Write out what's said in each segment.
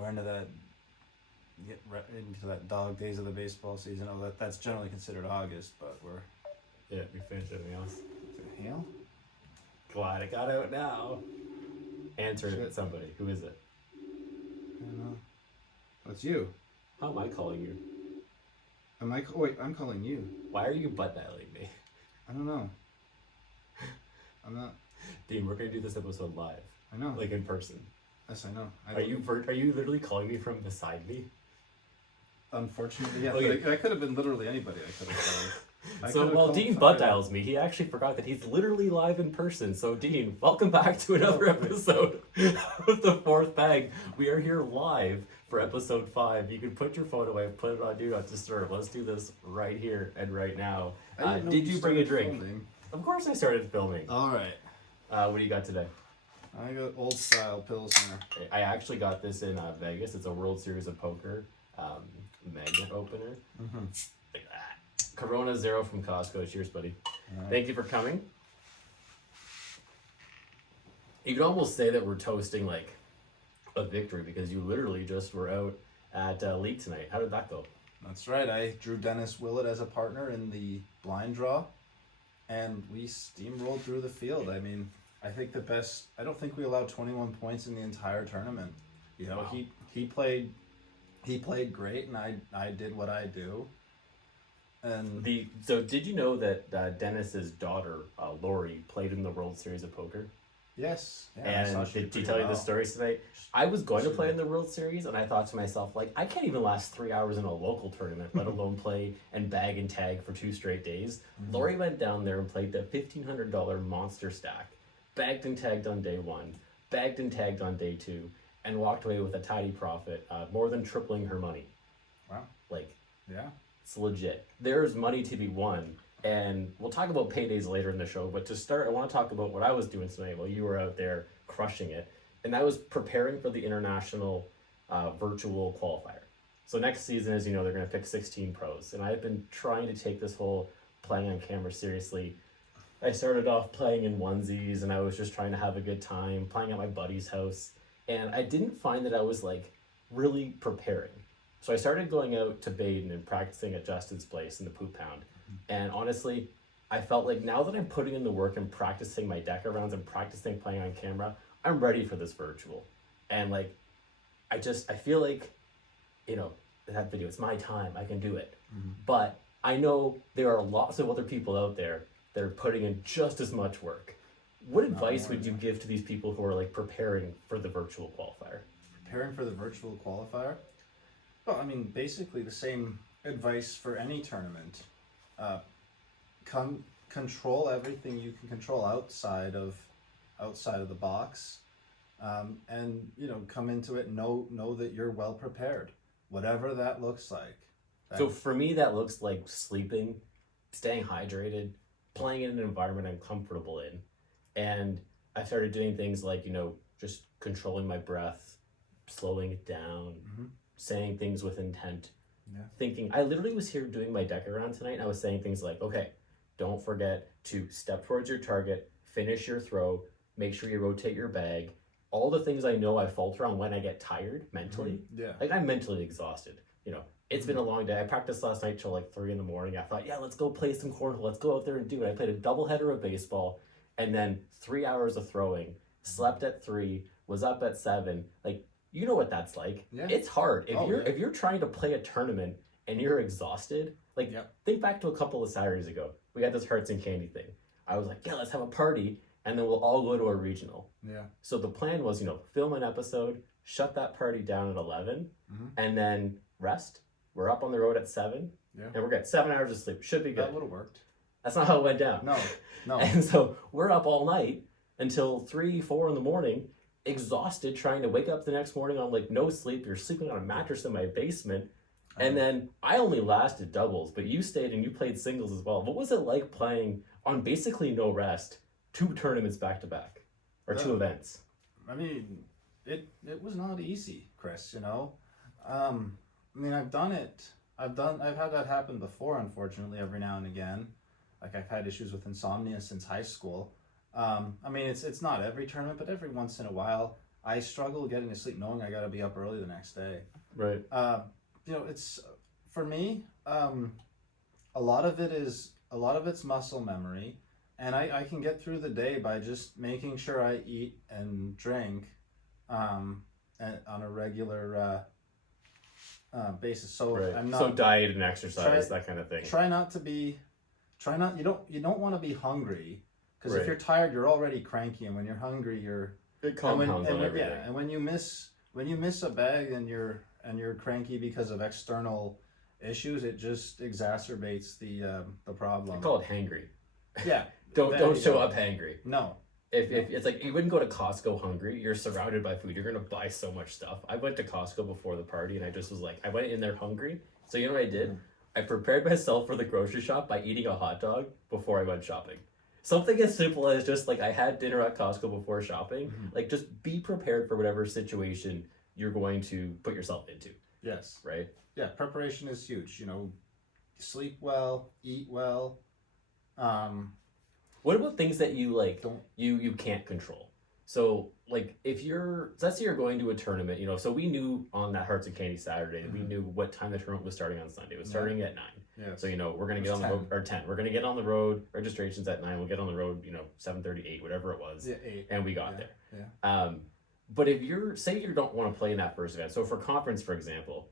we're into that dog days of the baseball season. Oh, that's generally considered August, but we're. Yeah, we finished everything else. Is it hail? Glad it got out now. Answer it if Shit. it's somebody. Who is it? I don't know. That's you. How am I calling you? Wait, I'm calling you. Why are you butt dialing me? I don't know. I'm not. Dean, we're gonna do this episode live. I know. Like in person. Yes, I know. Are you literally calling me from beside me? Unfortunately, yeah. Okay. But I could have been literally anybody. I could have called. So while Dean butt dials me, he actually forgot that he's literally live in person. So Dean, welcome back to another episode of The Fourth Bag. We are here live for episode 5. You can put your phone away, put it on Do Not Disturb. Let's do this right here and right now. Did you bring a drink? Filming. Of course I started filming. All right. What do you got today? I got old style Pilsner. I actually got this in Vegas. It's a World Series of Poker magnet opener. Mm-hmm. Like that. Corona Zero from Costco. Cheers, buddy. Right. Thank you for coming. You could almost say that we're toasting like a victory because you literally just were out at League tonight. How did that go? That's right. I drew Dennis Willett as a partner in the blind draw, and we steamrolled through the field. I mean, I think I don't think we allowed 21 points in the entire tournament. You know, Wow. he played great, and I did what I do. And So did you know that Dennis's daughter Lori played in the World Series of Poker? yes, yeah, I saw And she did did she tell you pretty the well. stories tonight? I was going to She play did. in the World Series, and I thought to myself, like, I can't even last 3 hours in a local tournament, let alone play and bag and tag for 2 straight days. Mhm. Lori went down there and played the $1,500 monster stack, bagged and tagged on day 1, bagged and tagged on day 2, and walked away with a tidy profit, more than tripling her money. Wow. Like, Yeah. it's legit. There's money to be won. And we'll talk about paydays later in the show. But to start, I want to talk about what I was doing tonight while you were out there crushing it. And I was preparing for the international virtual qualifier. So next season, as you know, they're going to pick 16 pros. And I've been trying to take this whole playing on camera seriously. I started off playing in onesies, and I was just trying to have a good time, playing at my buddy's house. And I didn't find that I was like really preparing. So I started going out to Baden and practicing at Justin's place in the Poop Pound. And honestly, I felt like now that I'm putting in the work and practicing my deck rounds and practicing playing on camera, I'm ready for this virtual. And like, I feel like, you know, that video, it's my time, I can do it. Mhm. But I know there are lots of other people out there that are putting in just as much work. What advice more, would you yeah. give to these people who are like preparing for the virtual qualifier? Preparing for the virtual qualifier? Well, I mean, basically the same advice for any tournament. Control everything you can control outside of the box, and you know, come into it. Know that you're well prepared, whatever that looks like. So for me, that looks like sleeping, staying hydrated, playing in an environment I'm comfortable in. And I started doing things like, you know, just controlling my breath, slowing it down, Mhm. saying things with intent, Yeah. thinking. I literally was here doing my deck around tonight, and I was saying things like, okay, don't forget to step towards your target, finish your throw, make sure you rotate your bag. All the things I know I falter on when I get tired mentally. Yeah. Like, I'm mentally exhausted. You know, it's been a long day. I practiced last night till like 3 a.m. I thought, yeah, let's go play some cornhole. Let's go out there and do it. I played a doubleheader of baseball and then 3 hours of throwing, slept at 3, was up at 7. Like, you know what that's like. Yeah. It's hard. Yeah. If you're trying to play a tournament and you're exhausted, like, Yep. think back to a couple of Saturdays ago. We had this Hearts and Candy thing. I was like, yeah, let's have a party and then we'll all go to a regional. Yeah. So the plan was, you know, film an episode, shut that party down at 11, Mhm. and then rest. We're up on the road at 7, Yeah. and we're good. 7 hours of sleep. Should be That good. would have worked. That's not how it went down. No. No. And so we're up all night until 3, 4 in the morning, exhausted, trying to wake up the next morning on like no sleep. You're sleeping on a mattress in my basement. And then I only lasted doubles, but you stayed and you played singles as well. What was it like playing on basically no rest, 2 tournaments back to back, or 2 events? I mean, it was not easy, Chris, you know. I mean, I've had that happen before, unfortunately, every now and again. Like, I've had issues with insomnia since high school. I mean, it's not every tournament, but every once in a while, I struggle getting to sleep knowing I got to be up early the next day. Right. It's for me. A lot of it's muscle memory, and I can get through the day by just making sure I eat and drink, and on a regular basis. So Right. I'm not So diet and exercise, try, that kind of thing. try not you don't want to be hungry, because Right. if you're tired you're already cranky, and when you're hungry you're It compounds on everything. yeah, and when you miss a bag and you're cranky because of external issues, it just exacerbates the problem. I call it hangry. Yeah. Don't show up hangry. No. If it's like you wouldn't go to Costco hungry, you're surrounded by food. You're gonna buy so much stuff. I went to Costco before the party and I just was like, I went in there hungry. So you know what I did? I prepared myself for the grocery shop by eating a hot dog before I went shopping. Something as simple as just like I had dinner at Costco before shopping. Like just be prepared for whatever situation you're going to put yourself into. Yes. Right? Yeah, preparation is huge. Sleep well, eat well. What about things that you like Don't- you can't control? So like if let's say you're going to a tournament, so we knew on that Hearts and Candy Saturday, we knew what time the tournament was starting on Sunday. It was starting at 9. Yes. So we're gonna get on the road, or 10. We're gonna get on the road. Registration's at 9. We'll get on the road, 7:30, 8, whatever it was. Yeah, 8. And we got Yeah. there. Yeah. But if say you don't want to play in that first event, so for conference, for example,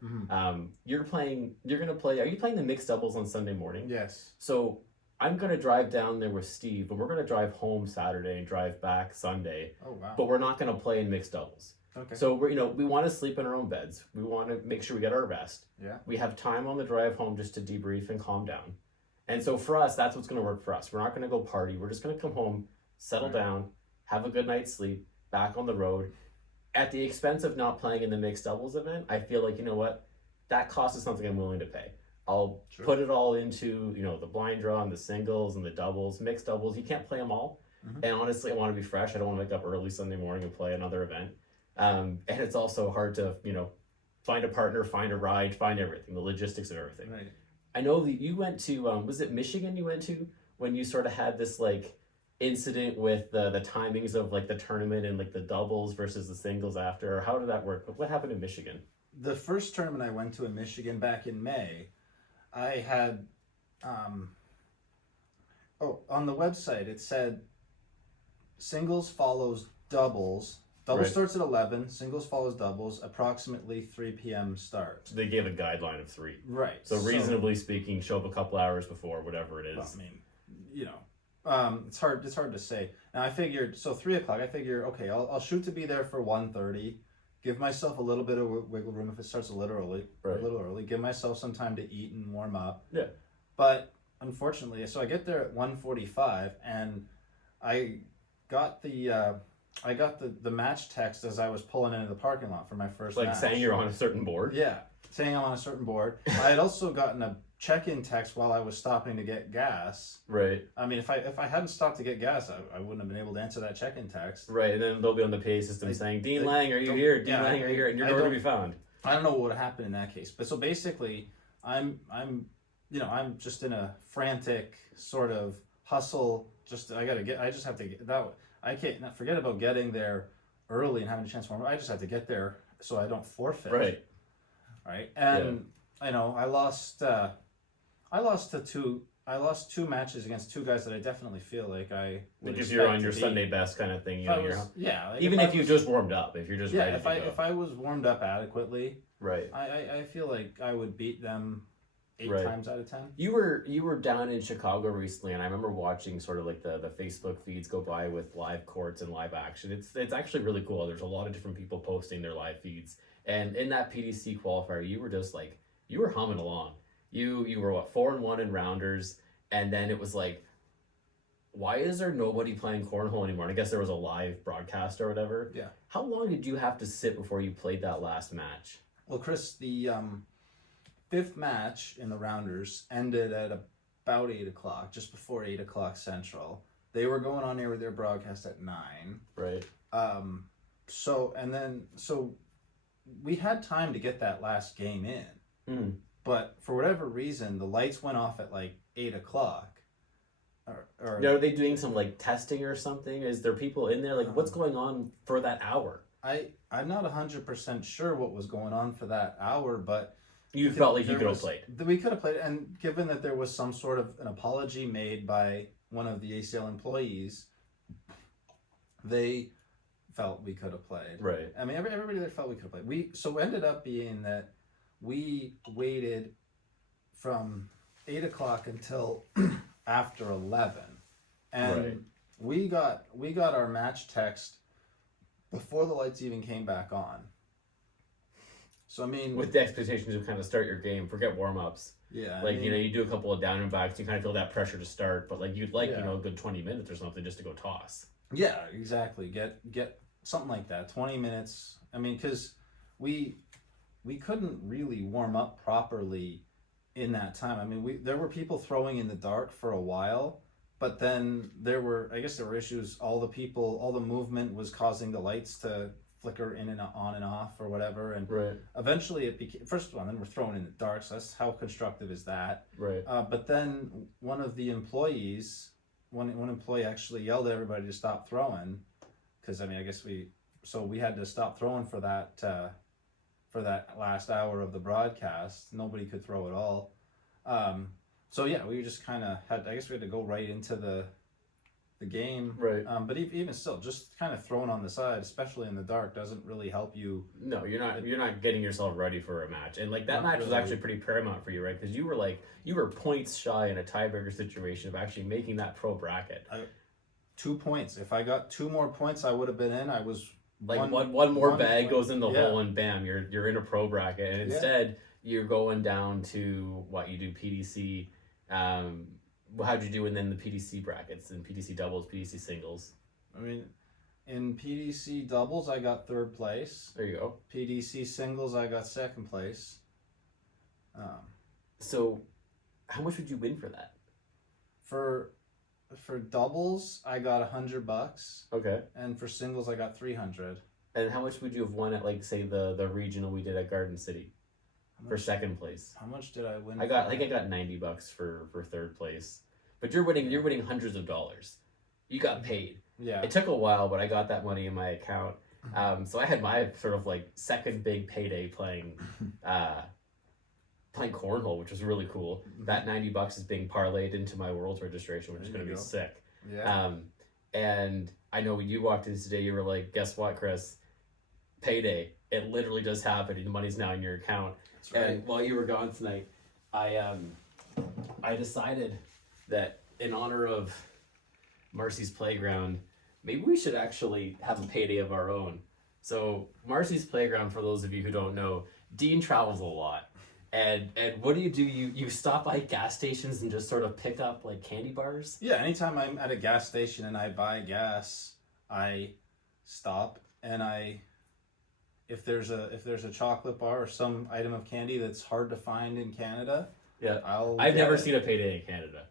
you're gonna play. Are you playing the mixed doubles on Sunday morning? Yes. So I'm gonna drive down there with Steve, but we're gonna drive home Saturday and drive back Sunday. Oh wow. But we're not gonna play in mixed doubles. Okay. So we want to sleep in our own beds. We want to make sure we get our rest. Yeah. We have time on the drive home just to debrief and calm down. And so for us, that's what's going to work for us. We're not going to go party. We're just going to come home, settle down, have a good night's sleep, back on the road. At the expense of not playing in the mixed doubles event, I feel like, that cost is something I'm willing to pay. I'll put it all into, the blind draw and the singles and the doubles, mixed doubles. You can't play them all. And honestly, I want to be fresh. I don't want to wake up early Sunday morning and play another event. And it's also hard to, find a partner, find a ride, find everything, the logistics of everything. Right. I know that you went to, was it Michigan you went to when you sort of had this incident with the timings of the tournament and the doubles versus the singles after? Or how did that work? What happened in Michigan? The first tournament I went to in Michigan back in May, I had, on the website it said singles follows doubles. Doubles starts at 11, singles follows doubles, approximately 3 p.m. start. So they gave a guideline of 3. Right. So reasonably speaking, show up a couple hours before, whatever it is. Well, it's hard to say. And I figured, so 3 o'clock, I figure, okay, I'll shoot to be there for 1:30, give myself a little bit of wiggle room if it starts a little early, give myself some time to eat and warm up. Yeah. But unfortunately, so I get there at 1:45, and I got the match text as I was pulling into the parking lot for my first match. Saying you're on a certain board? Yeah, saying I'm on a certain board. I had also gotten a check-in text while I was stopping to get gas. Right. I mean, if I hadn't stopped to get gas, I wouldn't have been able to answer that check-in text. Right, and then they'll be on the PA system saying, Dean Lang, are you here? Dean Lang, are you here? And you're nowhere to be found. I don't know what would happen in that case. But so basically, I'm just in a frantic sort of hustle. I just have to get that. I can't forget about getting there early and having a chance to warm up. I just have to get there so I don't forfeit. Right. Right. And I lost two matches against two guys that I definitely feel like I would Because you're on your to Sunday best kind of thing, Even if you just warmed up, if you're just ready to go. if I was warmed up adequately, right. I feel like I would beat them 8 times out of 10. You were down in Chicago recently, and I remember watching sort of the Facebook feeds go by with live courts and live action. It's actually really cool. There's a lot of different people posting their live feeds, and in that PDC qualifier, you were just you were humming along. You were 4-1 in rounders, and then it was why is there nobody playing cornhole anymore? And I guess there was a live broadcast or whatever. Yeah. How long did you have to sit before you played that last match? Well, Chris, the 5th match in the rounders ended at about 8 o'clock, just before 8 o'clock Central. They were going on air with their broadcast at 9. Right. So we had time to get that last game in. But for whatever reason, the lights went off at 8 o'clock. Are they doing some testing or something? Is there people in there? What's going on for that hour? I'm not 100% sure what was going on for that hour, but You felt like you there could have was- played. We could have played, and given that there was some sort of an apology made by one of the ACL employees, they felt we could have played. Right. I mean, everybody there felt we could have played. So it ended up being that we waited from 8 o'clock until after 11, and Right. we got our match text before the lights even came back on. So I mean, With the expectations to kind of start your game, forget warm-ups. yeah, Like, you know, you do a couple of down and backs, you kind of feel that pressure to start, but like you'd like, Yeah. you know, a good 20 minutes or something just to go toss. yeah, exactly. Get something like that. 20 minutes. I mean, because we couldn't really warm up properly in that time. I mean, there were people throwing in the dark for a while, but then I guess there were issues. All the movement was causing the lights to flicker in and on and off or whatever, and Right. eventually it became, first of all, then we're thrown in the dark, so that's how constructive is that. Right. But then one of the employees, one employee actually yelled at everybody to stop throwing, because I mean, I guess we had to stop throwing for that last hour of the broadcast. Nobody could throw at all. So yeah, we just kind of I guess we had to go right into the game. Right. But even still, just kind of thrown on the side, especially in the dark, doesn't really help you. No, you're not getting yourself ready for a match. And like that Not match was really. actually pretty paramount for you, right? Because you were points shy in a tiebreaker situation of actually making that pro bracket. 2 points. If I got 2 more points, I would have been in. I was Like one more bag point. goes in the Yeah. hole and bam, you're in a pro bracket. And instead you're going down to what you do PDC. How'd you do in then the PDC brackets and PDC doubles, PDC singles? I mean, in PDC doubles, I got 3rd place. There you go. PDC singles, I got 2nd place. So, how much would you win for that? For doubles, I got $100, Okay. and for singles, I got 300. And how much would you have won at, like, say the regional we did at Garden City for 2nd place? How much did I win? I got $90 for 3rd place, but you're winning hundreds of dollars. You got paid. Yeah. It took a while, but I got that money in my account. So I had my sort of like second big payday playing cornhole, which was really cool. That $90 is being parlayed into my Worlds registration, which is going to be sick. Yeah. And I know when you walked in today, you were like, "Guess what, Chris? Payday! It literally does happen. And the money's now in your account." That's right. And while you were gone tonight, I decided that in honor of Marcy's Playground, maybe we should actually have a payday of our own. So Marcy's Playground, for those of you who don't know, Dean travels a lot. And what do? You stop by gas stations and just sort of pick up like candy bars? Yeah, anytime I'm at a gas station and I buy gas, I stop and if there's a chocolate bar or some item of candy that's hard to find in Canada, Yeah. I've never seen a payday in Canada.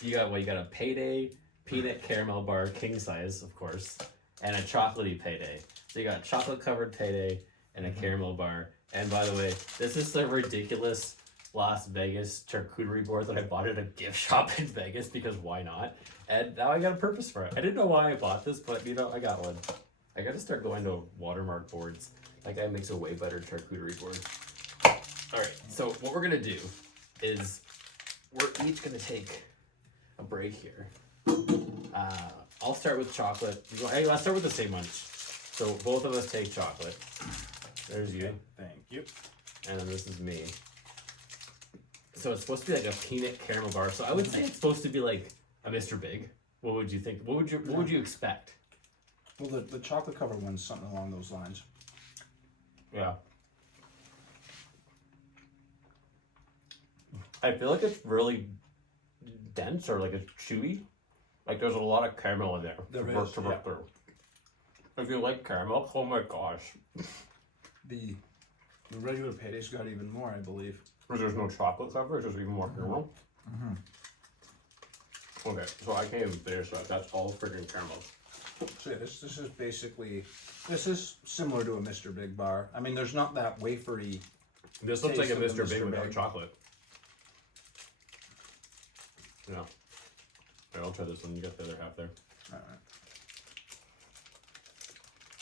You got a payday peanut caramel bar, king size, of course, and a chocolatey payday. So you got a chocolate covered payday and a caramel bar. And by the way, this is the ridiculous Las Vegas charcuterie board that I bought at a gift shop in Vegas because why not? And now I got a purpose for it. I didn't know why I bought this, but I got one. I got to start going to Watermark boards. That guy makes a way better charcuterie board. All right, so what we're gonna do is we're each gonna take a break here. I'll start with chocolate. Hey, let's start with the same one. So both of us take chocolate. There's you. Thank you. And then this is me. So it's supposed to be like a peanut caramel bar. So I would say it's supposed to be like a Mr. Big. What would you think? What would you expect? Well, the chocolate covered one's something along those lines. Yeah. I feel like it's really dense or like it's chewy. Like there's a lot of caramel in there. There to work is, through. If you like caramel, oh my gosh. The regular payday's got even more, I believe. Because there's no chocolate cover, there's even more caramel. Okay, so I can't even finish that. That's all freaking caramel. So yeah, this is basically, this is similar to a Mr. Big bar. I mean, there's not that wafery. This looks like a Taste of the Mr. Big Mr. without Big. chocolate. Yeah. Here, I'll try this one. You got the other half there. All right.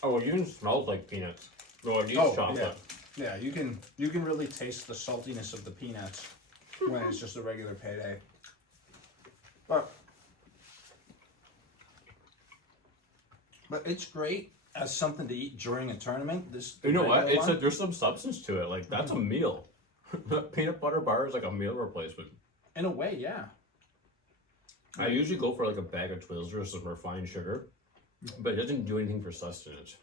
Oh, it even smells like peanuts. Or it Oh, chocolate. Yeah, you can really taste the saltiness of the peanuts when it's just a regular payday. But it's great as something to eat during a tournament. You know what? regular It's one. there's some substance to it. Like that's a meal. Peanut butter bar is like a meal replacement. In a way, yeah. I usually go for like a bag of Twizzlers or some refined sugar, but it doesn't do anything for sustenance.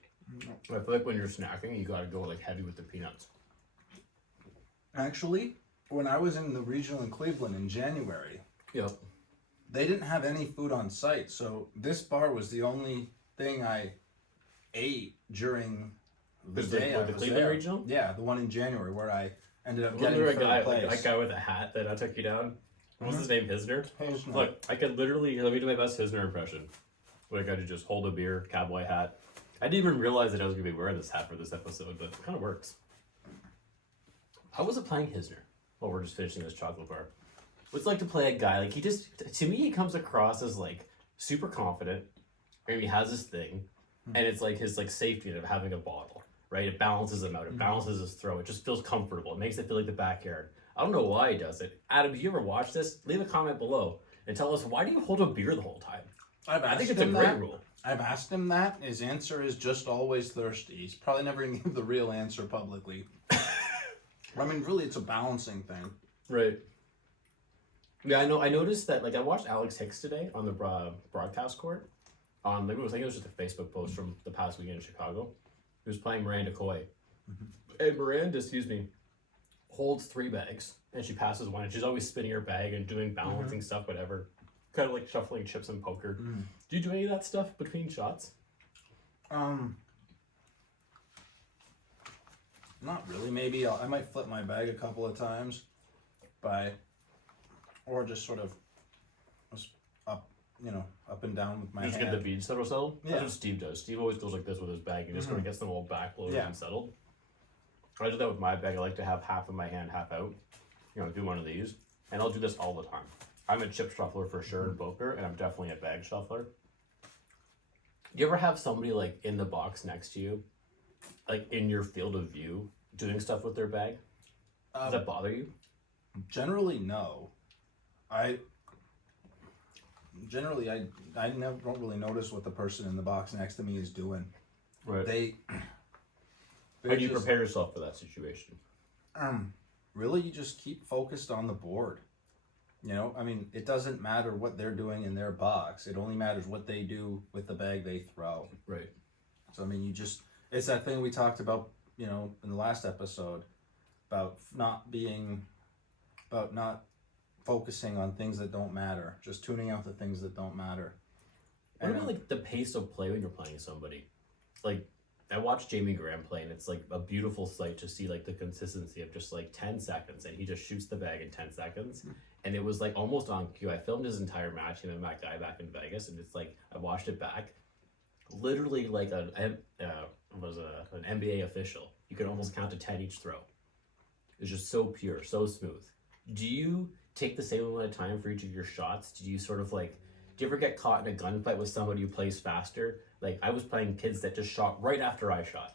I feel like when you're snacking, you gotta go like heavy with the peanuts. Actually, when I was in the regional in Cleveland in January, Yep. they didn't have any food on site, so this bar was the only thing I ate during the Is day the I was Cleveland there. regional? Yeah, the one in January where I ended up Wasn't getting there a third guy, place. like that guy with a hat that I took you down? What was his name? Hisner? Hisner. Look, I could literally, let me do my best Hisner impression. Like I could just hold a beer, cowboy hat. I didn't even realize that I was gonna be wearing this hat for this episode, but it kind of works. How was it playing Hisner? While we're just finishing this chocolate bar. What's it like to play a guy, like he just, to me he comes across as like super confident, maybe he has this thing, and it's like his like safety net of having a bottle, right? It balances him out, it balances his throw, it just feels comfortable, it makes it feel like the backyard. I don't know why he does it. Adam, if you ever watch this, leave a comment below and tell us, why do you hold a beer the whole time? I think it's a great rule. I've asked him that. His answer is just always thirsty. He's probably never going to give the real answer publicly. I mean, really, it's a balancing thing. Right. Yeah, I know. I noticed that. Like, I watched Alex Hicks today on the broadcast court. I think it was just a Facebook post from the past weekend in Chicago. He was playing Miranda Coy, and Miranda, holds 3 bags, and she passes one, and she's always spinning her bag and doing balancing stuff, whatever. Kind of like shuffling chips in poker. Do you do any of that stuff between shots? Not really. Maybe I might flip my bag a couple of times, or just sort of up, up and down with my Just hand. get the beads settled? Yeah. That's what Steve does. Steve always goes like this with his bag and just kind of gets them all backloaded Yeah. and settled. I do that with my bag. I like to have half of my hand, half out. Do one of these. And I'll do this all the time. I'm a chip shuffler for sure in poker, and I'm definitely a bag shuffler. Do you ever have somebody like in the box next to you, like in your field of view, doing stuff with their bag? Does that bother you? Generally, no. I never don't really notice what the person in the box next to me is doing. Right. They How do you prepare yourself for that situation? Really, you just keep focused on the board. I mean, it doesn't matter what they're doing in their box. It only matters what they do with the bag they throw. Right. So, I mean, it's that thing we talked about, in the last episode about not focusing on things that don't matter, just tuning out the things that don't matter. What about like the pace of play when you're playing somebody? Like, I watched Jamie Graham play, and it's like a beautiful sight to see like the consistency of just like 10 seconds, and he just shoots the bag in 10 seconds. And it was like almost on cue. I filmed his entire match, him and that guy back in Vegas, and it's like I watched it back, literally like an NBA official. You could almost count to 10 each throw. It's just so pure, so smooth. Do you take the same amount of time for each of your shots? Do you sort of like, do you ever get caught in a gunfight with somebody who plays faster? Like, I was playing kids that just shot right after I shot.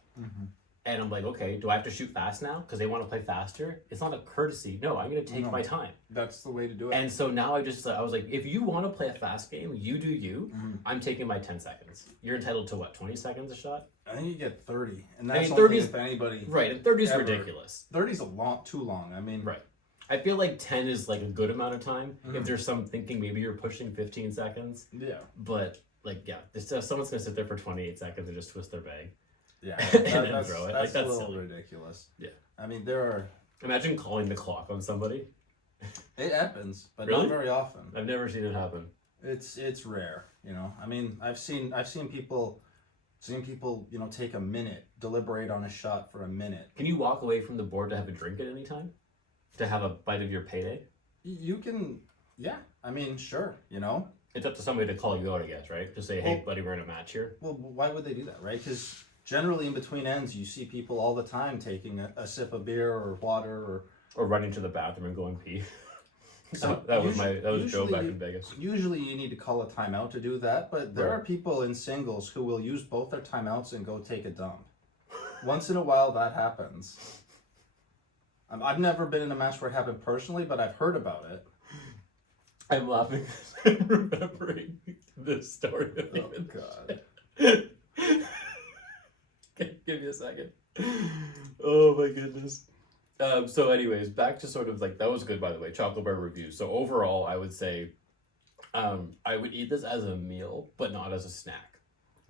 And I'm like, okay, do I have to shoot fast now because they want to play faster? It's not a courtesy. No, I'm going to take my time. That's the way to do it. And so now I was like, if you want to play a fast game, you do you. I'm taking my 10 seconds. You're entitled to what, 20 seconds a shot? I think you get 30, and that's 30 only is- if anybody. Right, and 30 is Ever. ridiculous. 30's too long. I mean, Right. I feel like 10 is like a good amount of time. If there's some thinking maybe you're pushing 15 seconds. Yeah. But like, yeah, someone's going to sit there for 28 seconds and just twist their bag. Yeah. And then that's, throw it. That's Like, that's a little silly. ridiculous. Yeah. I mean, there are. Imagine calling the clock on somebody. It happens, but Really? not very often. I've never seen it happen. It's rare, I mean, I've seen people, take a minute, deliberate on a shot for a minute. Can you walk away from the board to have a drink at any time? To have a bite of your payday? You can, yeah. I mean, sure. It's up to somebody to call you out, I guess, right? To say, hey, buddy, we're in a match here. Well, why would they do that, right? Because generally, in between ends, you see people all the time taking a sip of beer or water or. Or running to the bathroom and going pee. So that was Joe back usually, in Vegas. usually you need to call a timeout to do that, but there Right. are people in singles who will use both their timeouts and go take a dump. Once in a while, that happens. I've never been in a match where it happened personally, but I've heard about it. I'm laughing because I'm remembering this story of Oh, even. God. Okay, give me a second. Oh my goodness. So anyways, back to sort of like, that was good, by the way, chocolate bar review. So overall, I would say I would eat this as a meal, but not as a snack.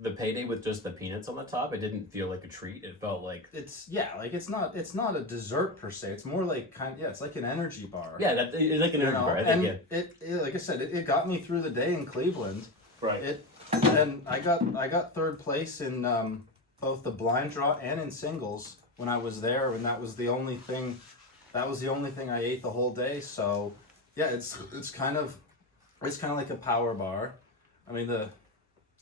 The payday with just the peanuts on the top, it didn't feel like a treat. It felt like It's it's not a dessert per se. It's more like it's like an energy bar. it's like an You energy know? bar. I And think it like I said, it got me through the day in Cleveland. right. And I got third place in both the blind draw and in singles when I was there, and that was the only thing I ate the whole day. So yeah, it's kind of like a power bar. I mean the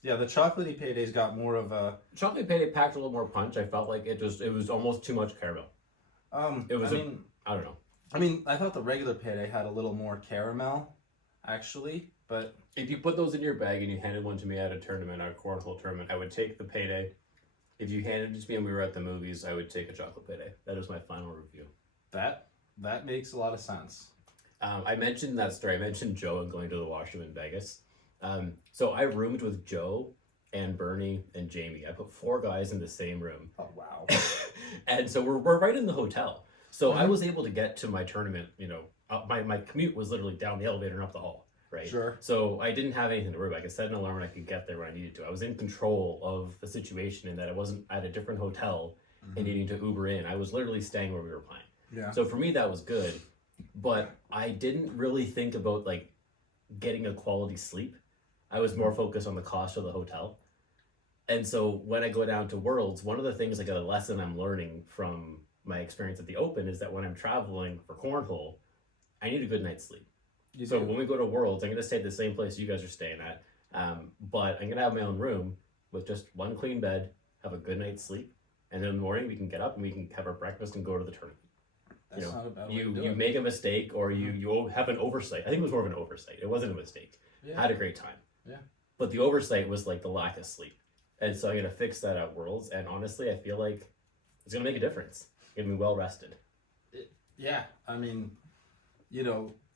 chocolatey paydays got more of a Chocolate payday packed a little more punch. I felt like it was almost too much caramel. It was I don't know. I mean, I thought the regular payday had a little more caramel, actually, but If you put those in your bag and you handed one to me at a tournament, a cornhole tournament, I would take the payday. If you handed it to me and we were at the movies, I would take a chocolate payday. That is my final review. that makes a lot of sense. I mentioned that story. I mentioned Joe and going to the washroom in Vegas. So I roomed with Joe and Bernie and Jamie. I put 4 guys in the same room. Oh wow. And so we're right in the hotel. So I was able to get to my tournament, my commute was literally down the elevator and up the hall, right? Sure. So I didn't have anything to worry about. I could set an alarm and I could get there when I needed to. I was in control of the situation in that I wasn't at a different hotel and needing to Uber in. I was literally staying where we were playing. Yeah. So for me, that was good. But I didn't really think about like getting a quality sleep. I was more focused on the cost of the hotel. And so when I go down to Worlds, one of the things, like a lesson I'm learning from my experience at the Open is that when I'm traveling for cornhole, I need a good night's sleep. So when we go to Worlds, I'm going to stay at the same place you guys are staying at. But I'm going to have my own room with just one clean bed, have a good night's sleep. And then in the morning, we can get up and we can have our breakfast and go to the tournament. That's not a bad way to You do it. make a mistake or you have an oversight. I think it was more of an oversight. It wasn't a mistake. Yeah. Had a great time. Yeah. But the oversight was like the lack of sleep. And so I'm going to fix that at Worlds. And honestly, I feel like it's going to make a difference. I'm going to be well rested. Yeah, I mean,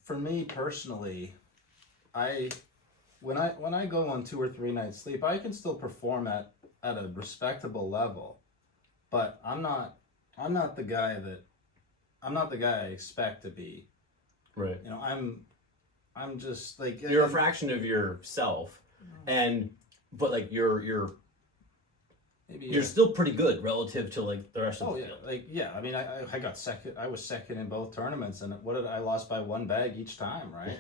for me personally, when I go on 2 or 3 nights sleep, I can still perform at a respectable level, but I'm not the guy I expect to be. Right. I'm just like You're a fraction of yourself, but like you're still pretty good relative to like the rest of the field. I mean, I got second. I was second in both tournaments, and I lost by 1 bag each time, right?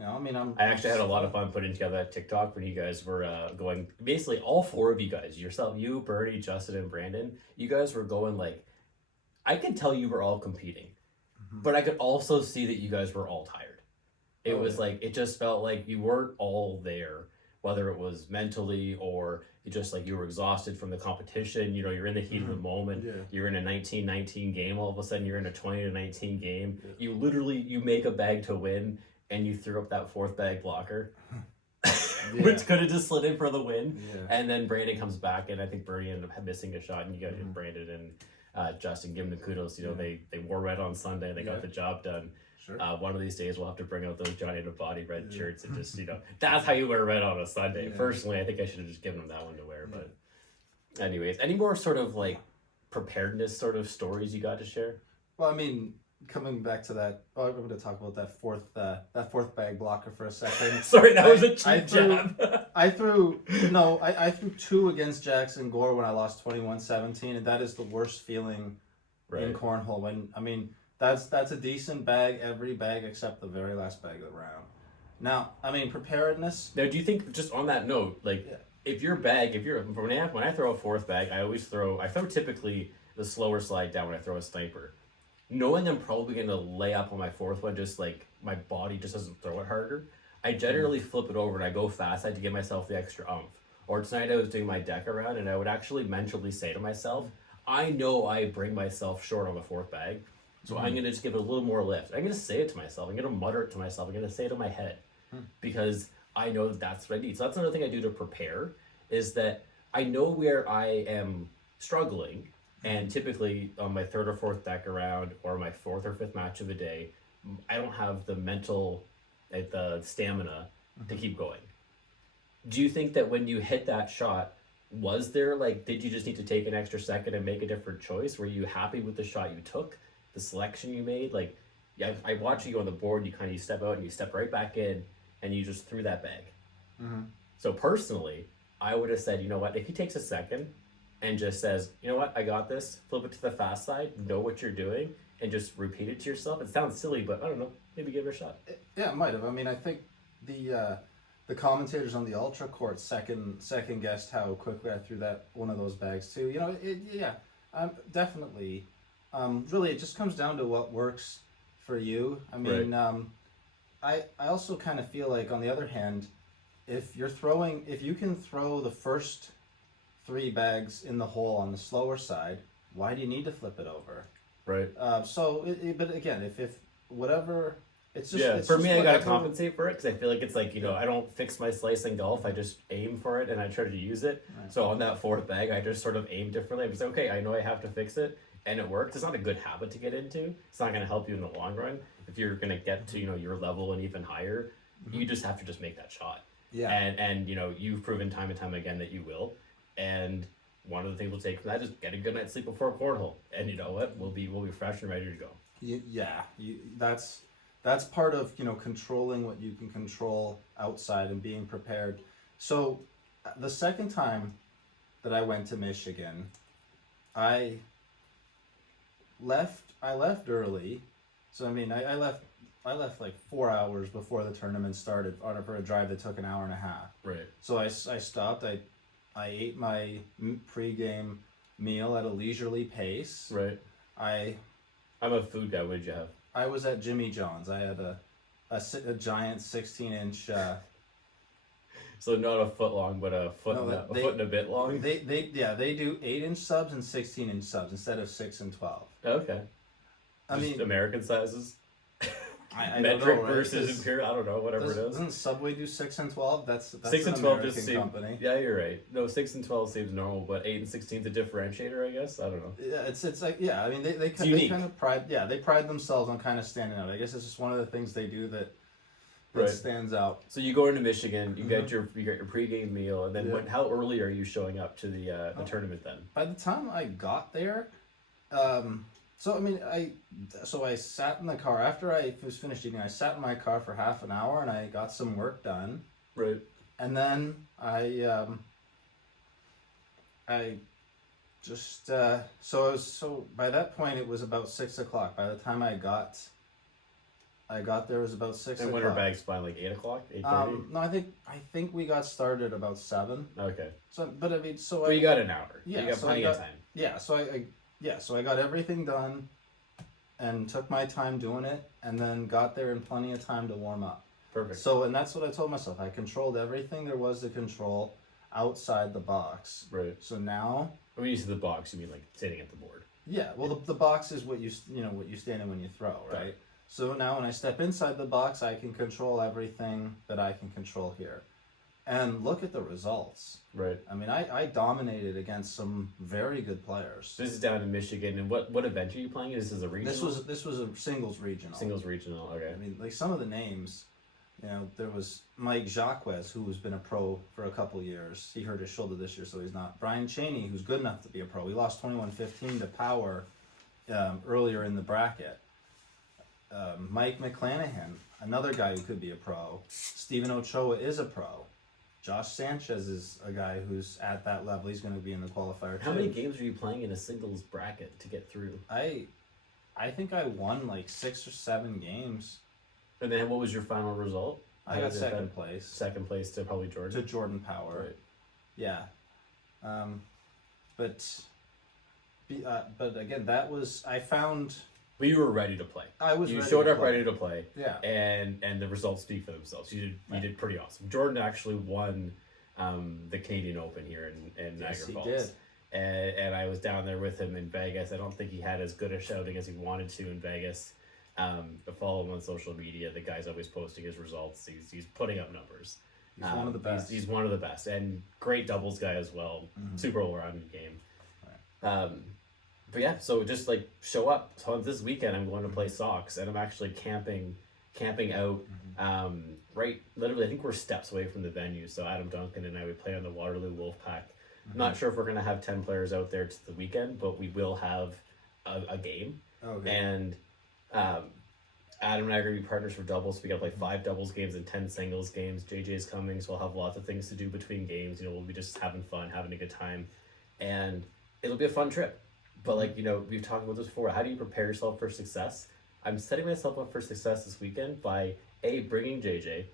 I actually had a lot of fun putting together that TikTok when you guys were going. Basically, all 4 of you guys, yourself, you, Bernie, Justin, and Brandon, you guys were going like. I could tell you were all competing, but I could also see that you guys were all tired. It was like it just felt like you weren't all there, whether it was mentally or just like you were exhausted from the competition. You're in the heat of the moment. Yeah. You're in a 19-19 game. All of a sudden, you're in a 20-19 game. Yeah. You make a bag to win, and you threw up that 4th bag blocker, which could have just slid in for the win. Yeah. And then Brandon comes back, and I think Bernie ended up missing a shot, and you got Brandon and Justin give them the kudos. They wore red on Sunday. They got the job done. Sure. One of these days we'll have to bring out those Johnny the Body red shirts and just that's how you wear red on a Sunday. Personally, I think I should have just given them that one to wear. But anyways, any more sort of like preparedness sort of stories you got to share? Well, I mean, coming back to that, I'm going to talk about that fourth bag blocker for a second. Sorry, that was a cheap jab. I threw 2 against Jackson Gore when I lost 21-17, and that is the worst feeling in cornhole. That's a decent bag, every bag except the very last bag of the round. Now, preparedness. Now, do you think, just on that note, if your bag, when I throw a 4th bag, I throw typically the slower slide down when I throw a sniper. Knowing I'm probably going to lay up on my 4th one, just like my body just doesn't throw it harder, I generally flip it over and I go fast. I had to give myself the extra oomph. Or tonight I was doing my deck around and I would actually mentally say to myself, I know I bring myself short on the 4th bag. So I'm going to just give it a little more lift. I'm going to say it to myself. I'm going to mutter it to myself. I'm going to say it in my head because I know that that's what I need. So that's another thing I do to prepare is that I know where I am struggling. And typically on my third or fourth deck around or my fourth or fifth match of the day, I don't have the mental, the stamina to keep going. Do you think that when you hit that shot, was there like, did you just need to take an extra second and make a different choice? Were you happy with the shot you took, the selection you made? Like, yeah, I watch you on the board, you step out and you step right back in and you just threw that bag. So personally, I would have said, you know what, if he takes a second and just says, you know what, I got this, flip it to the fast side, know what you're doing, and just repeat it to yourself. It sounds silly, but I don't know, maybe give it a shot. Yeah, it might have. I mean, I think the commentators on the Ultra Court second guessed how quickly I threw that one of those bags too. You know, definitely. Really, it just comes down to what works for you. I mean, I also kind of feel like on the other hand, if you can throw the first 3 bags in the hole on the slower side, why do you need to flip it over? Right. But again, if whatever, it's just for me, I gotta compensate for it because I feel like it's like I don't fix my slice in golf. I just aim for it and I try to use it. Right. So on that fourth bag, I just sort of aim differently. I'm just like, okay, I know I have to fix it, and it works. It's not a good habit to get into. It's not gonna help you in the long run. If you're gonna get to your level and even higher, you just have to just make that shot. Yeah. And you've proven time and time again that you will. And one of the things we'll take from that is get a good night's sleep before cornhole, and you know what, we'll be fresh and ready to go. Yeah, that's part of controlling what you can control outside and being prepared. So, the second time that I went to Michigan, I left early. So I mean, I left like 4 hours before the tournament started for a drive that took an hour and a half. Right. So I stopped. I ate my pregame meal at a leisurely pace. Right. I'm a food guy. What did you have? I was at Jimmy John's. I had a giant 16-inch. So not a foot long, but a foot and a bit long. They do 8-inch subs and 16-inch subs instead of 6 and 12. Okay. I mean American sizes. I metric don't know, right? versus imperial. I don't know, whatever it is. Doesn't Subway do 6 and 12? That's 6 an and 12 American just seem, company. Yeah, you're right. No, 6 and 12 seems normal, but 8 and 16 is a differentiator, I guess. I don't know. Yeah, it's like I mean they kind of pride themselves on kind of standing out. I guess it's just one of the things they do that stands out. So you go into Michigan, you got your pregame meal, and then how early are you showing up to the tournament then? By the time I got there, so I mean I sat in the car after I was finished eating. I sat in my car for half an hour and I got some work done. Right. And then I just so by that point it was about 6 o'clock. By the time I got there, it was about 6 o'clock. And when are bags flying, like 8 o'clock, 8:30? No, I think we got started about 7. Okay. So, but I mean, But you got an hour. Yeah, you got plenty of time. Yeah, so I got everything done, and took my time doing it, and then got there in plenty of time to warm up. Perfect. So, and that's what I told myself. I controlled everything there was to control outside the box. Right. So now. When you say the box, you mean like sitting at the board? Yeah. Well, the box is what you stand in when you throw, right? So now when I step inside the box, I can control everything that I can control here. And look at the results. Right. I mean, I dominated against some very good players. This is down in Michigan, and what event are you playing? This is a regional? This was a singles regional. Singles regional, okay. I mean, like some of the names, there was Mike Jacques, who's been a pro for a couple years. He hurt his shoulder this year, so he's not. Brian Cheney, who's good enough to be a pro. We lost 21-15 to Power earlier in the bracket. Mike McClanahan, another guy who could be a pro. Stephen Ochoa is a pro. Josh Sanchez is a guy who's at that level. He's going to be in the qualifier too. How many games are you playing in a singles bracket to get through? I think I won like 6 or 7 games. And then what was your final result? I got second place. Second place to probably Jordan? To Jordan Power. Right. Yeah. But again, that was, I found... But you were ready to play. You showed up ready to play. Yeah. And the results speak for themselves. You did pretty awesome. Jordan actually won the Canadian Open here in Niagara Falls. He did. and I was down there with him in Vegas. I don't think he had as good a shouting as he wanted to in Vegas. I follow him on social media. The guy's always posting his results. He's putting up numbers. He's one of the best. He's one of the best, and great doubles guy as well. Super all-rounded game. Right. But yeah, so just like show up. So this weekend I'm going to play Sox, and I'm actually camping out. Right, literally, I think we're steps away from the venue. So Adam Duncan and I would play on the Waterloo Wolfpack. I'm not sure if we're gonna have 10 players out there to the weekend, but we will have a game. Okay. And Adam and I are gonna be partners for doubles. So we gotta play 5 doubles games and 10 singles games. JJ's coming, so we'll have lots of things to do between games. We'll be just having fun, having a good time, and it'll be a fun trip. But like we've talked about this before. How do you prepare yourself for success? I'm setting myself up for success this weekend by bringing JJ.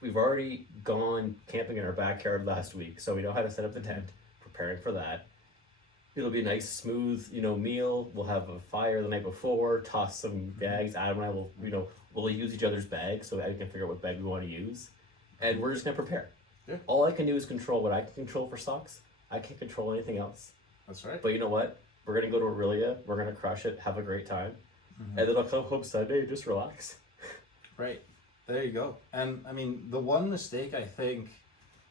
We've already gone camping in our backyard last week, so we know how to set up the tent. Preparing for that. It'll be a nice, smooth, meal. We'll have a fire the night before. Toss some bags. Adam and I will, we'll use each other's bags so I can figure out what bag we want to use, and we're just gonna prepare. Yeah. All I can do is control what I can control for Sox. I can't control anything else. That's right. But you know what? We're gonna go to Aurelia. We're gonna crush it. Have a great time. And then I'll come home Sunday and just relax. Right. There you go. And I mean, the one mistake I think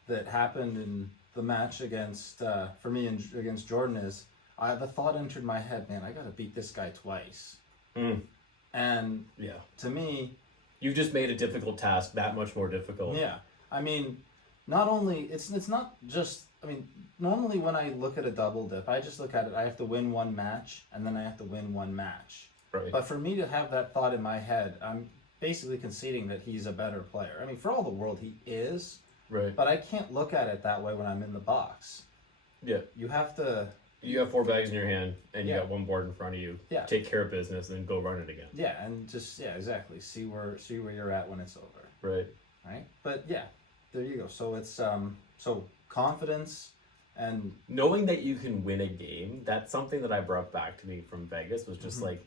that happened in the match against for me and against Jordan is the thought entered my head, man, I gotta beat this guy twice. And yeah, to me, you've just made a difficult task that much more difficult. Yeah. I mean, not only it's not just, I mean, normally when I look at a double dip, I just look at it, I have to win one match and then I have to win one match. Right. But for me to have that thought in my head, I'm basically conceding that he's a better player. I mean, for all the world, he is. Right. But I can't look at it that way when I'm in the box. Yeah. You have to... You have 4 bags in your hand, and you Yeah. got one board in front of you. Yeah. Take care of business, and then go run it again. Yeah, and just, exactly. See where you're at when it's over. Right. Right? But yeah, there you go. So it's, so confidence and... Knowing that you can win a game, that's something that I brought back to me from Vegas, was just like,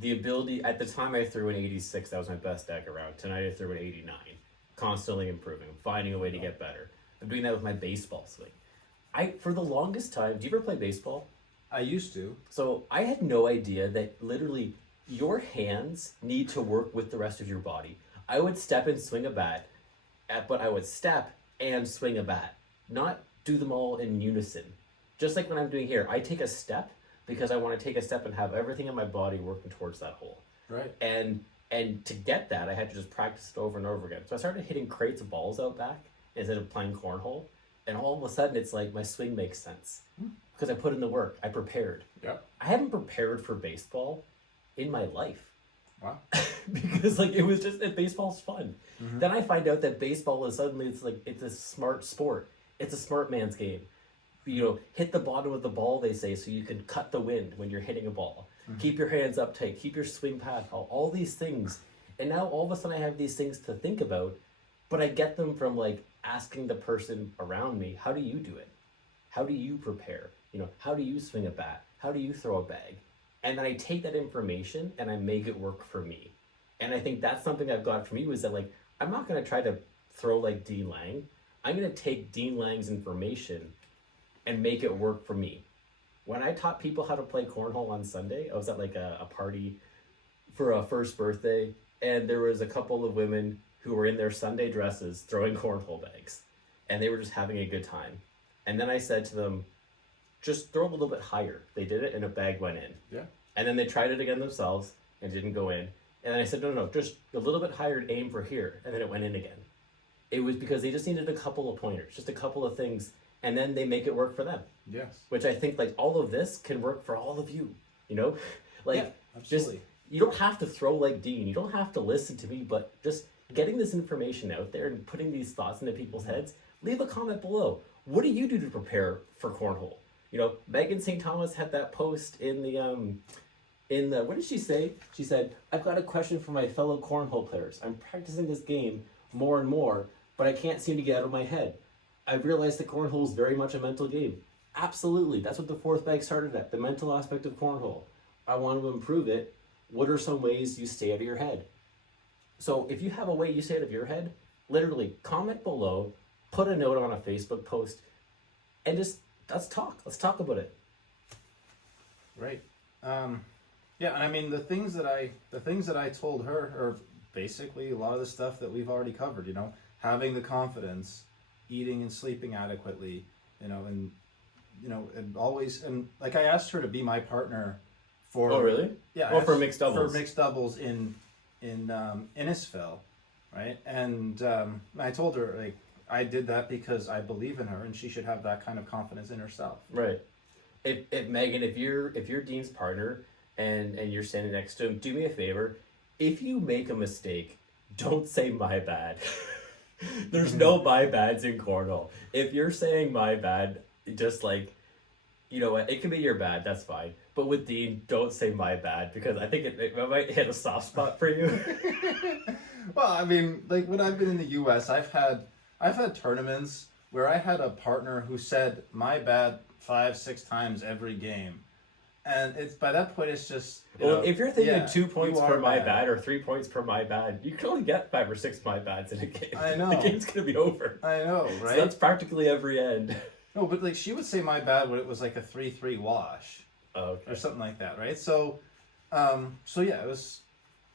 the ability, at the time I threw an 86, that was my best deck around. Tonight I threw an 89. Constantly improving, finding a way to get better. I'm doing that with my baseball swing. For the longest time, do you ever play baseball? I used to. So I had no idea that literally your hands need to work with the rest of your body. I would step and swing a bat, but I would step and swing a bat, not do them all in unison. Just like when I'm doing here, I take a step because I want to take a step and have everything in my body working towards that hole. Right. And to get that, I had to just practice it over and over again. So I started hitting crates of balls out back instead of playing cornhole. And all of a sudden, it's like my swing makes sense. Because I put in the work. I prepared. Yep. I haven't prepared for baseball in my life. Wow. Because it was just, baseball's fun. Then I find out that baseball is suddenly, it's a smart sport. It's a smart man's game. Hit the bottom of the ball, they say, so you can cut the wind when you're hitting a ball. Keep your hands up tight, keep your swing path, all these things. And now all of a sudden I have these things to think about, but I get them from asking the person around me, how do you do it? How do you prepare? How do you swing a bat? How do you throw a bag? And then I take that information and I make it work for me. And I think that's something I've got from you is that I'm not going to try to throw like Dean Lang. I'm going to take Dean Lang's information and make it work for me. When I taught people how to play cornhole on Sunday, I was at a party for a first birthday, and there was a couple of women who were in their Sunday dresses throwing cornhole bags, and they were just having a good time. And then I said to them, just throw a little bit higher. They did it, and a bag went in. Yeah. And then they tried it again themselves, and it didn't go in. And then I said, no, just a little bit higher and aim for here, and then it went in again. It was because they just needed a couple of pointers, just a couple of things, and then they make it work for them. Yes. Which I think all of this can work for all of you, Yeah, absolutely. You don't have to throw like Dean. You don't have to listen to me, but just getting this information out there and putting these thoughts into people's heads. Leave a comment below. What do you do to prepare for cornhole? Megan St. Thomas had that post in the what did she say? She said, I've got a question for my fellow cornhole players. I'm practicing this game more and more, but I can't seem to get out of my head. I've realized that cornhole is very much a mental game. Absolutely. That's what the 4th bag started at, the mental aspect of cornhole. I want to improve it. What are some ways you stay out of your head? So if you have a way you stay out of your head, literally comment below, put a note on a Facebook post, and just let's talk. Let's talk about it. Right. Yeah, and I mean the things that I told her are basically a lot of the stuff that we've already covered. You know, having the confidence, eating and sleeping adequately. You know, and always and like I asked her to be my partner for. Oh, really? Yeah. Oh, for mixed doubles. For mixed doubles in Innisfil, right? And I told her like I did that because I believe in her and she should have that kind of confidence in herself. Right. If Megan, if you're Dean's partner and you're standing next to him, do me a favor. If you make a mistake, don't say my bad. There's no my bads in cornhole. If you're saying my bad, just like, you know what, it can be your bad, that's fine. But with Dean, don't say my bad because I think it might hit a soft spot for you. Well, I mean, like when I've been in the U.S., I've had tournaments where I had a partner who said my bad 5-6 times every game, and it's by that point it's just If you're thinking yeah, 2 points you per are my bad. bad or 3 points per my bad, you can only get 5 or 6 my bads in a game. I know. The game's gonna be over. I know, So right? that's practically every end. No, but like she would say my bad when it was like a 3-3 wash Oh, or okay. something like that, right? So, yeah, it was.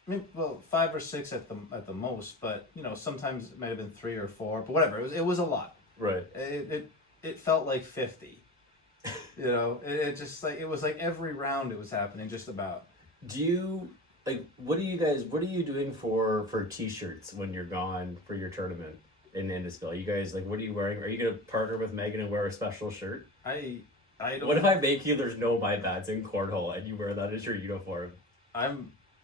I mean, well, 5 or 6 at the most, but you know sometimes it might have been 3 or 4, but whatever. It was a lot. Right. It felt like 50. You know, it just like it was like every round it was happening just about. Do you like what are you doing for t-shirts when you're gone for your tournament in Indusville? You guys like what are you wearing? Are you gonna partner with Megan and wear a special shirt? I don't. What if I make you there's no my bads in cornhole and you wear that as your uniform?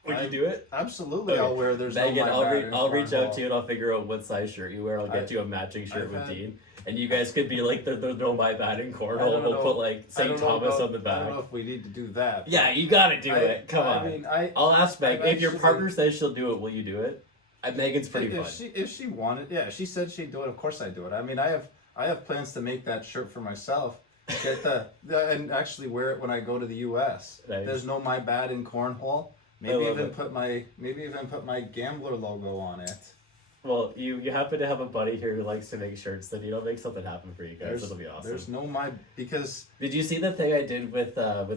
Would you do it? Absolutely, Okay. I'll wear. There's Megan, no I'll reach out to you and I'll figure out what size shirt you wear. I'll get you a matching shirt I've with had- Dean. And you guys could be like, there's no my bad in I cornhole. don't We'll know- put like I St. don't know Thomas about- on the I back. don't know if we need to do that. Yeah, you gotta do it. Come on. I mean, I'll ask Meg. I've If your actually- partner says she'll do it, will you do it? Megan's pretty fun. if she wanted, yeah, she said she'd do it. Of course, I'd do it. I mean, I have plans to make that shirt for myself. Get and actually wear it when I go to the U.S. Nice. There's no my bad in cornhole. I Maybe love even it. put my gambler logo on it. Well, you happen to have a buddy here who likes to make shirts, then make something happen for you guys. It'll be awesome. There's no because Did you see the thing I did with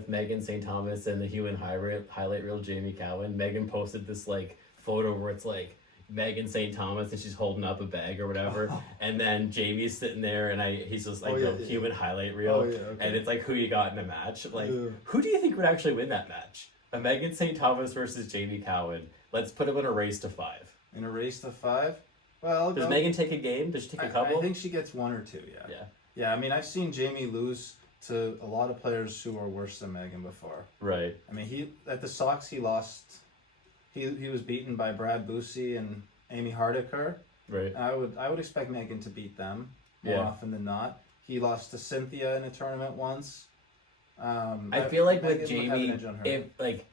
Megan St. Thomas and the Hue and highlight reel Jamie Cowan? Megan posted this like photo where it's like Megan St. Thomas and she's holding up a bag or whatever, and then Jamie's sitting there and he's just like the human highlight reel, Oh, yeah, okay. and it's like who you got in a match. Like Yeah. who do you think would actually win that match? A Megan St. Thomas versus Jamie Cowan. Let's put them in a race to 5. in a race to 5. Well, Does Megan take a game? Does she take a couple? I think she gets 1 or 2. Yeah. Yeah. Yeah. I mean, I've seen Jamie lose to a lot of players who are worse than Megan before. Right. I mean, he at the Sox he lost. He was beaten by Brad Boosie and Amy Hardiker. Right. I would expect Megan to beat them more Yeah. often than not. He lost to Cynthia in a tournament once. I feel like Megan with would have an Jamie, edge on her. if like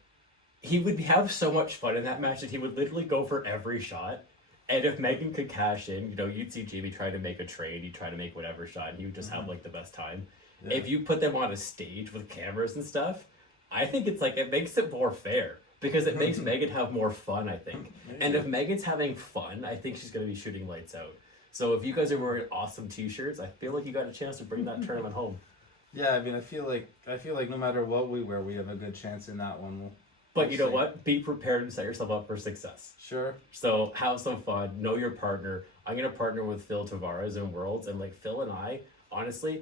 he would have so much fun in that match that he would literally go for every shot. And if Megan could cash in, you'd see Jamie try to make a trade, he'd try to make whatever shot, and he would just have like the best time. Yeah. If you put them on a stage with cameras and stuff, I think it's like it makes it more fair because it makes Megan have more fun, I think. And if Megan's having fun, I think she's gonna be shooting lights out. So if you guys are wearing awesome t-shirts, I feel like you got a chance to bring that tournament home. Yeah, I mean, I feel like no matter what we wear, we have a good chance in that one. But We'll you know see. what? Be prepared and set yourself up for success. Sure. So have some fun. Know your partner. I'm gonna partner with Phil Tavares in Worlds, and like Phil and I, honestly,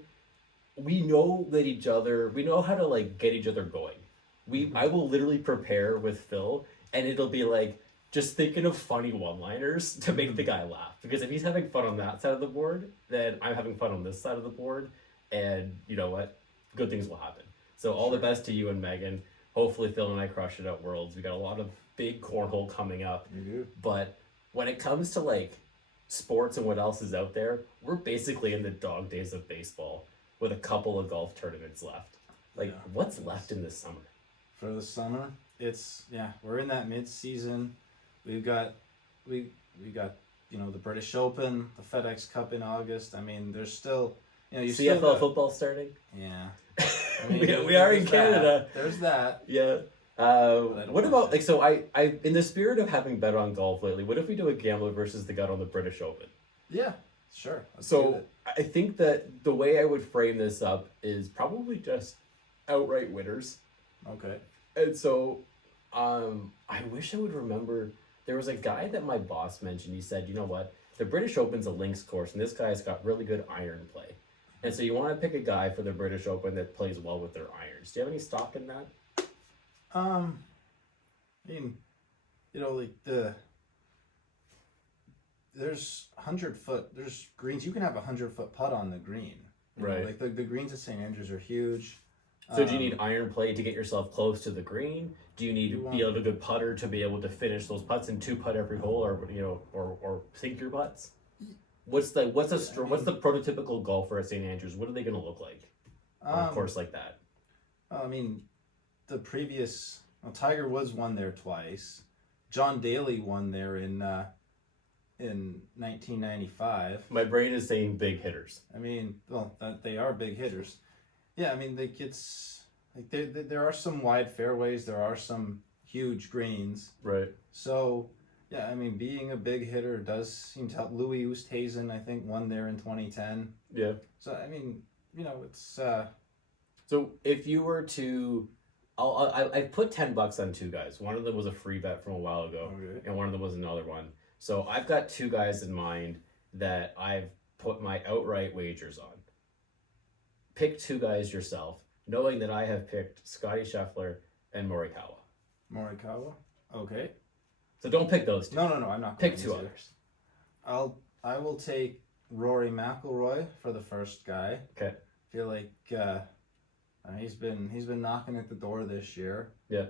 we know that each other. We know how to like get each other going. I will literally prepare with Phil, and it'll be like just thinking of funny one-liners to make the guy laugh. Because if he's having fun on that side of the board, then I'm having fun on this side of the board, and you know what? Good things will happen. So all the best to you and Megan. Hopefully Phil and I crush it at Worlds. We got a lot of big cornhole coming up. You do. But when it comes to like sports and what else is out there, we're basically in the dog days of baseball with a couple of golf tournaments left. Like Yeah. what's left in this summer? For the summer, we're in that mid-season. We've got we got the British Open, the FedEx Cup in August. I mean, there's still you still CFL got, football starting? Yeah. We are in there's Canada. There's that. Yeah. don't What know. about like so I in the spirit of having bet on golf lately, what if we do a gambler versus the gut on the British Open? Yeah, sure. Let's do So it. I think that the way I would frame this up is probably just outright winners. Okay. And so, I wish I would remember. There was a guy that my boss mentioned. He said, "You know what? The British Open's a links course, and this guy's got really good iron play. And so you want to pick a guy for the British Open that plays well with their irons. Do you have any stock in that?" I mean, like there's 100-foot, there's greens. You can have 100-foot putt on the green. Right. Like the greens at St. Andrews are huge. So do you need iron play to get yourself close to the green? Do you need You to want- be able to good putter to be able to finish those putts and 2-putt every hole, or sink your putts? What's the prototypical golfer at St. Andrews? What are they going to look like on a course like that? I mean, the previous Tiger Woods won there twice. John Daly won there in 1995. My brain is saying big hitters. I mean, they are big hitters. Yeah, I mean, it's like there are some wide fairways, there are some huge greens. Right. So, yeah, I mean, being a big hitter does seem to help. Louis Oosthuizen, I think, won there in 2010. Yeah. So, I mean, it's. So if you were to, I put $10 on two guys. One of them was a free bet from a while ago, Okay. and one of them was another one. So I've got two guys in mind that I've put my outright wagers on. Pick two guys yourself, knowing that I have picked Scotty Scheffler and Morikawa. Morikawa? Okay. So don't pick those two. No, I'm not. Pick going two to. others. I will take Rory McIlroy for the first guy. Okay. I feel like he's been knocking at the door this year. Yeah.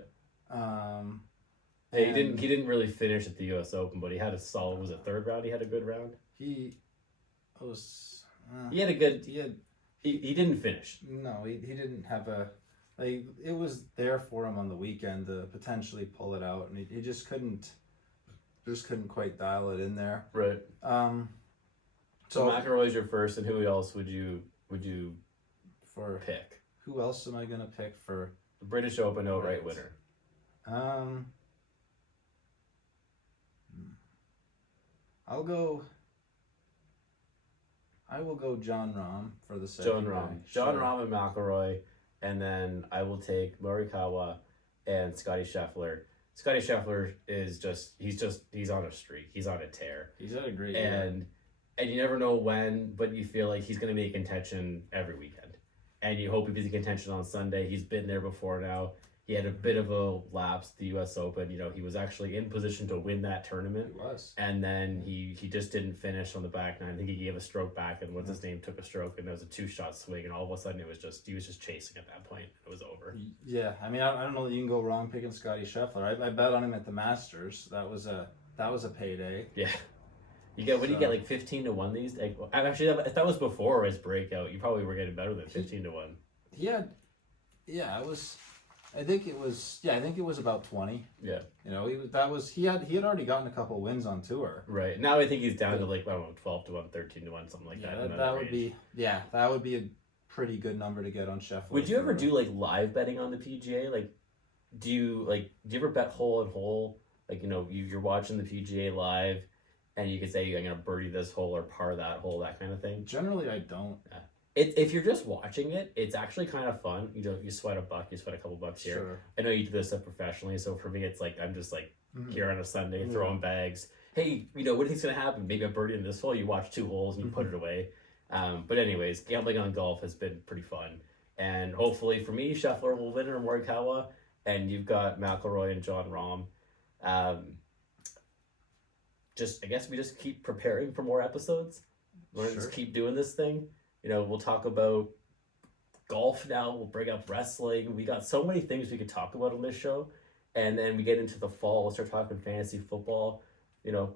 Hey, he didn't really finish at the U.S. Open, but he had a solid. Was it third round? He had a good round. He was. He had a good. He had. He didn't finish. No, he didn't have a. Like, it was there for him on the weekend to potentially pull it out, and he just couldn't quite dial it in there. Right. So McIlroy's your first, and who else would you for pick? who else am I gonna pick for The British Open outright Right. winner. I will go John Rahm for the second John guy. Rahm. Sure. John Rahm and McIlroy, and then I will take Morikawa and Scotty Scheffler. Scotty Scheffler he's on a streak. He's on a tear. He's had a great year. And you never know when, but you feel like he's going to be in contention every weekend. And you hope he's in contention on Sunday. He's been there before now. He had a bit of a lapse at the U.S. Open. He was actually in position to win that tournament. He was. And then he just didn't finish on the back nine. I think he gave a stroke back, and what's his name took a stroke, and there was a 2-shot swing, and all of a sudden he was just chasing at that point. It was over. Yeah, I mean, I don't know that you can go wrong picking Scotty Scheffler. I bet on him at the Masters. That was a payday. Yeah. You get like 15 to 1 these days. Actually, if that was before his breakout, you probably were getting better than 15 to 1. I think it was about 20. Yeah. He had already gotten a couple wins on tour. Right. Now I think he's down to 12 to 1, 13 to 1, something like that. That would be a pretty good number to get on Scheffler. Would you ever do live betting on the PGA? Do you ever bet hole and hole? You're watching the PGA live, and you could say, I'm gonna birdie this hole or par that hole, that kind of thing. Generally, I don't. Yeah. If you're just watching it, it's actually kind of fun. You sweat a buck, you sweat a couple bucks here. Sure. I know you do this stuff professionally, so for me, it's I'm just here on a Sunday throwing bags. Hey, what do you think's gonna happen? Maybe a birdie in this hole. You watch 2 holes and you put it away. But anyways, gambling on golf has been pretty fun, and hopefully for me, Scheffler will win or Morikawa, and you've got McIlroy and John Rahm. I guess we just keep preparing for more episodes. We're gonna just keep doing this thing. We'll talk about golf now. We'll bring up wrestling. We got so many things we could talk about on this show. And then we get into the fall. We'll start talking fantasy football. Yeah.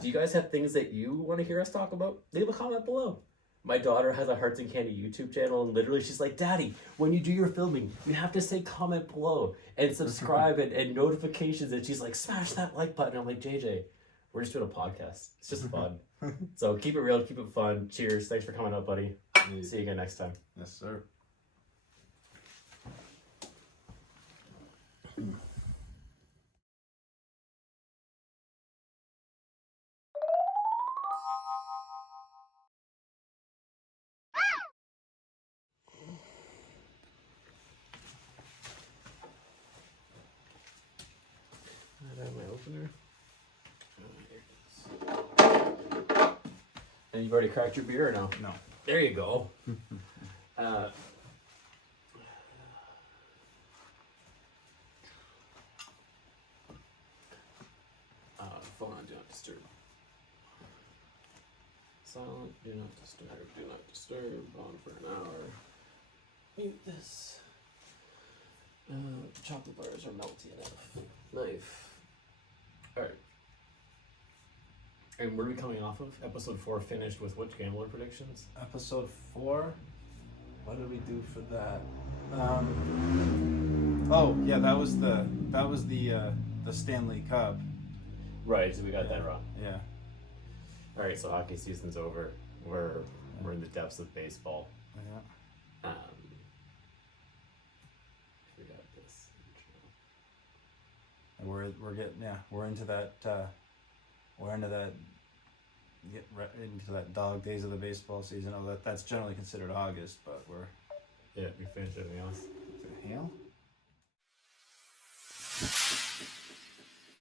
Do you guys have things that you want to hear us talk about? Leave a comment below. My daughter has a Hearts and Candy YouTube channel, and literally she's like, Daddy, when you do your filming, you have to say comment below and subscribe and notifications. And she's like, smash that like button. I'm like, JJ, we're just doing a podcast. It's just fun. So keep it real, keep it fun. Cheers. Thanks for coming up, buddy. See you again next time. Yes, sir. opener. Here it is. And you've already cracked your beer or no? No. There you go. Phone on do not disturb. Silent, do not disturb, on for an hour. Mute this. Chocolate bars are melty enough. Knife. Alright. And what are we coming off of? Episode 4 finished with which gambler predictions? Episode 4. What did we do for that? Oh yeah, that was the Stanley Cup. Right, so we got that wrong. Yeah. Alright, so hockey season's over. We're in the depths of baseball. Yeah. We got this. And we're into that dog days of the baseball season. Oh, that's generally considered August, but Yeah, we finished everything else. is it hail?